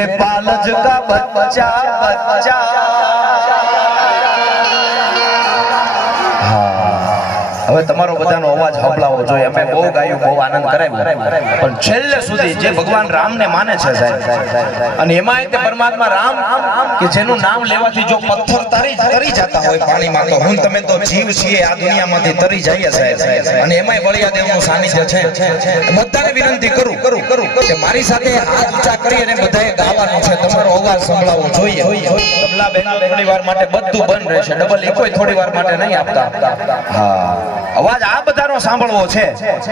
मेरे पालज का बच्चा बच्चा। હવે તમારો બધાનો અવાજ સંભળાવો જોઈએ. અમે બહુ ગાયું, બહુ આનંદ કરાવ્યો, પણ છેલ્લે સુધી જે ભગવાન રામને માને છે સાહેબ, અને એમાં તે પરમાત્મા રામ કે જેનું નામ લેવાથી જો પથ્થર તરી જતા હોય પાણીમાં, તો હું તમે તો જીવ છીએ આ દુનિયામાંથી તરી જઈએ સાહેબ. અને એમાંય બળિયાદેવનું સાનિધ્ય છે. બધાને વિનંતી કરું કે મારી સાથે હાથ ઊંચા કરી અને બધાએ ગાવાનું છે. તમારો અવાજ સંભળાવવો જોઈએ. તબલા બેન થોડી વાર માટે બધું બંધ રહેશે, ડબલ એકોય થોડી વાર માટે નહીં આપતા. હા, અવાજ આ બધાનો સાંભળવો છે.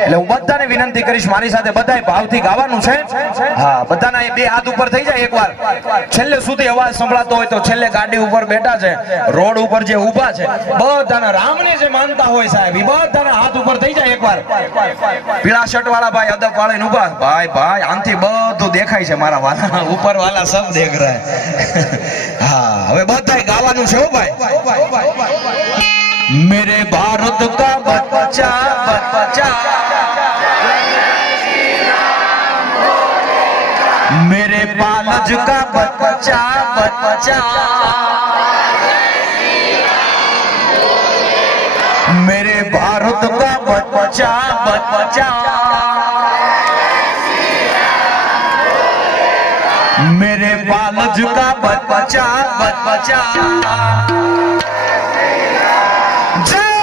એટલે હું બધાને વિનંતી કરીશ, મારી સાથે બધાએ ભાવથી ગાવાનું છે. હા, બધાના એ બે હાથ ઉપર થઈ જાય એકવાર. છેલ્લે સુધી અવાજ સંભળાતો હોય તો છેલ્લે ગાડી ઉપર બેઠા છે, રોડ ઉપર જે ઊભા છે, બધાના રામને જે માનતા હોય સાહેબ, એ બધાના હાથ ઉપર થઈ જાય એકવાર. પીળા શર્ટ વાળા ભાઈ અદબ વાળા ઊભા, ભાઈ આનથી બધું દેખાય છે મારા વાલા, ઉપર વાલા સબ દેખ રહા હે. હા, હવે બધાએ ગાવાનું છે હો ભાઈ. मेरे भारत का बच्चा बच्चा, मेरे पालज का बच्चा बच्चा, मेरे भारत का बच्चा बच्चा, मेरे पालज का बच्चा बच्चा। जय